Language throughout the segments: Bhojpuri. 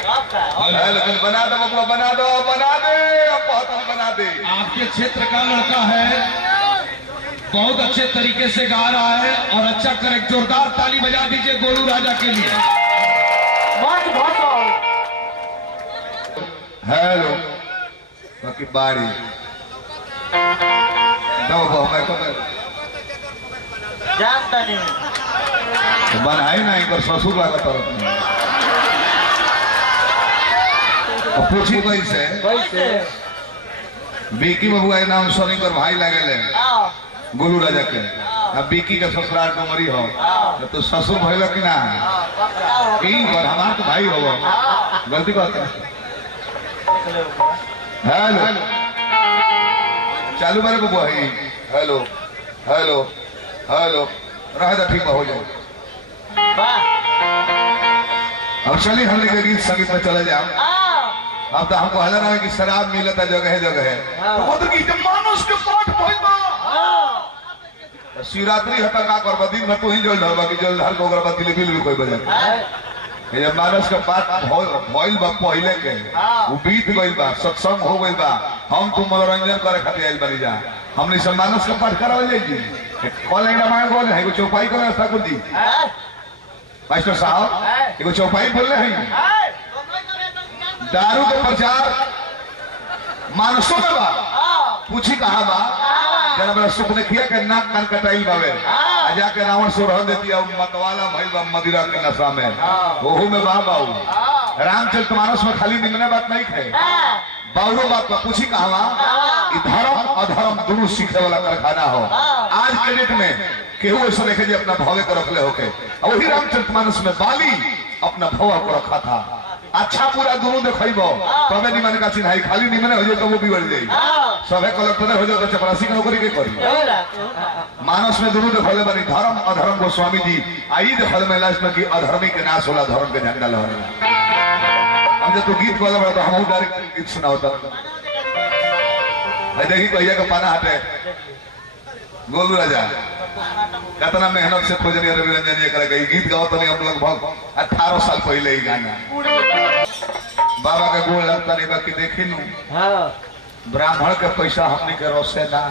लेकिन बना दो बबुआ, बना दो, बना दे, बहुत बना दे। आपके क्षेत्र का लड़का है, बहुत अच्छे तरीके से गा रहा है और अच्छा कर। एक जोरदार ताली बजा दीजिए गोलू राजा के लिए। हेलो बाकी बाड़ी जानता नहीं बनाई नहीं कर ससुर लागत पूछी कैसे बीकी बबुआ नाम सोनी कर भाई लगे गोलू राजा के। अब बीकी का ससुराल डोंगरी हो तो ससुर भइल कि ना हमार तो भाई हो गलती बात है। हेलो चालू बारे बबुआ ही हेलो हेलो हेलो रह जा ठीक हो जाए। अब चलिए हम लोग गीत संगीत में चले जाओ। अब तो हमको हल ना कि शराब मिलता जगह जगह मानुष के शिवरात्रि हटा का करबा दिन में तू ही जल ढलबा कि जल ढल को बत्ती ले बिल भी कोई बजा ये मानस के बात भइल बा पहिले के वो बीत गइल बा सत्संग हो गइल बा। हम तुम मनोरंजन करे खातिर आइल बनी जा हमने सब मानस के पाठ करावल जाई जी कॉल एक रामायण बोल है एगो चौपाई कर ठाकुर जी मास्टर साहब एगो चौपाई बोल रहे हैं। दारू के प्रचार मानसों में बा पूछी कहा बा जना बड़ा सुख ने किया के नाक कान कटाई बावे जाके रावण सो रह देती है मतवाला भइल बा मदिरा के नशा में ओहू में बा बाऊ रामचरित मानस में खाली निमने बात नहीं थे बाउरो बात का पूछी कहा धर्म अधर्म दोनों सीखे वाला कारखाना हो। आज के डेट में केहू ऐसा देखे जी अपना भवे को रखले होके वही रामचरित मानस में बाली अपना भवा को रखा था। अच्छा पूरा दोनों देखो तबे निमन का चिन्ह खाली निमने हो जाए तो वो बिगड़ जाए सबे कलेक्टर हो जाए तो चपरासी की नौकरी के करी। मानस में दोनों देखले बनी धर्म अधर्म गोस्वामी जी आई देखल में लास्ट में कि अधर्मी के नाश होला धर्म के झंडा लहरेगा। हम जब तो गीत वाला बड़ा तो हम डायरेक्ट गीत सुना होता देखी कहिया का पाना हटे गोलू राजा कितना मेहनत से खोजनी रवि रंजन ये गीत गाओ तो नहीं हम लगभग 18 साल पहले ही गाना बाबा के गोल लगता नहीं बाकी देखी नू ब्राह्मण के पैसा हमने के रोसे ना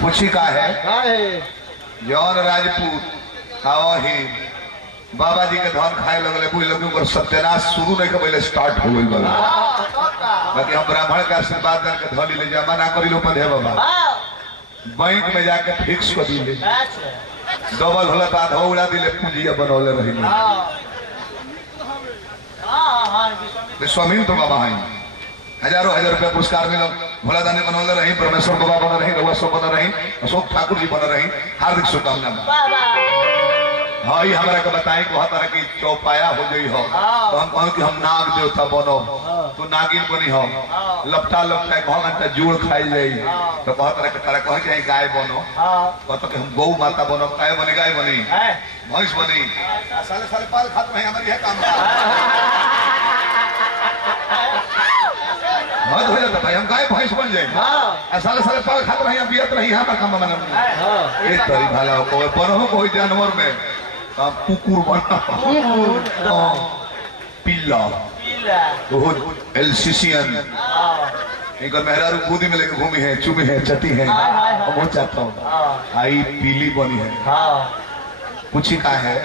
पूछी का है जौन राजपूत हवा ही बाबा जी के धन खाए लगले कोई लोग सत्यानाश शुरू नहीं पहले स्टार्ट हो गई बाकी हम ब्राह्मण का आशीर्वाद दे के धनी ले जमा ना करी लो पधे बाबा बैंक में जाके फिक्स कर दिले डबल होला तो आधा उड़ा दिले पूंजिया बनौले रही विश्वामित्र बाबा हैं हजारों हजार रुपया पुरस्कार मिलो भोला दानी बनौले रही परमेश्वर बाबा बन रही रघुवर सब बन रही अशोक ठाकुर जी बन रही हार्दिक शुभकामना। हाँ ये हमारा के बताएं को तरह की चौपाया हो गई हो तो हम कहो कि हम नाग देवता बनो तो नागिन बनी हो लपटा लपटा कहो घंटा जोड़ खाई जाई तो कह तरह कह जाए गाय बनो कहते कि हम गौ माता बनो गाय बनी भैंस बनी साले साले पाल खाते हैं हमारी है काम मत हो जाता भाई हम गाय भैंस बन जाए साले साले पाल खाते रही बियत रही हमारा काम बना एक तरी भाला कोई बनो कोई जानवर में कुकुर बना पिल्ला एलसीसियन एक मेहरारू गोदी में लेके घूमी है चुमी है चटी है वो चाहता हूँ आई पीली बनी है पूछी का है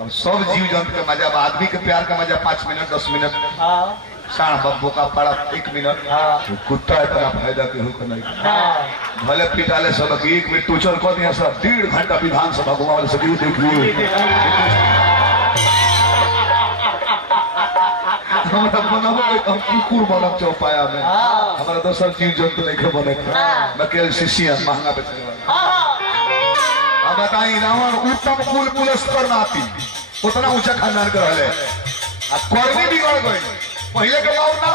अब सब जीव जंतु का मजा आदमी के प्यार का मजा 5 मिनट 10 मिनट साढ़ बब्बो का पड़ा 1 मिनट कुत्ता इतना फायदा केहू का नहीं भले पिटाले सब 1 मिनट टूचर कर दिया सब 1.5 घंटा विधानसभा घुमावे से कुकुर बनब चौपाया में हमारा दोसर जीव जंतु नहीं बने बकेल शिशियन महंगा बेचने वाला। अब बताई रावण उत्तम कुल पुलस्कर नाती उतना ऊंचा खानदान कर रहे कर्मी बिगड़ गई पहले के बात ना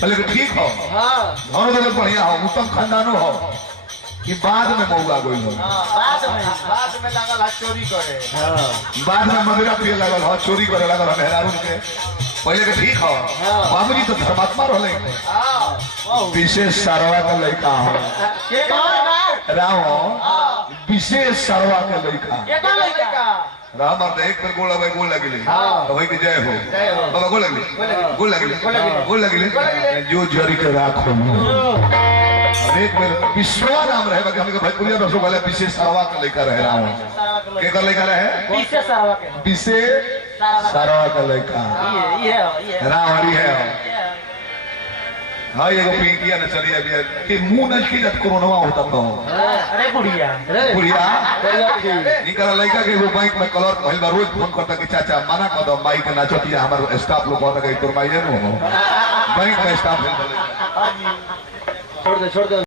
पहले ठीक हो धन दौलत बढ़िया हो उत्तम खानदानो हो कि बाद में मौका गई हो बाद में लगल चोरी करे बाद में मदिरा पिए लगल हो चोरी करे लगल हो मेहरारू के पहले के ठीक हो बाबूजी तो धर्मात्मा रहे विशेष सरवा का लड़का हो राव विशेष सरवा का लड़का राम अर्थ एक पर गोल लगी हाँ। तो वही की जय हो जय हो। बाबा गोल लगी जो जरी के राखो एक बेर विश्वा नाम रहे बाकी हमके भोजपुरिया में वाले विशेष सरवा का लेकर रहे राम के कर लेकर रहे विशेष सरवा के विशेष सरवा का लेकर ये रावड़ी है हाँ एगो पिंकिया न चली अभी कि मुंह न की जब कोरोना होता तो अरे बुढ़िया बुढ़िया निकल लड़का के एगो बैंक में कलर पहले बार रोज फोन करता कि चाचा मना कर दो माई के नाचतिया हमारे स्टाफ लोग कहता कि तोर माई है नो बैंक में स्टाफ छोड़ दे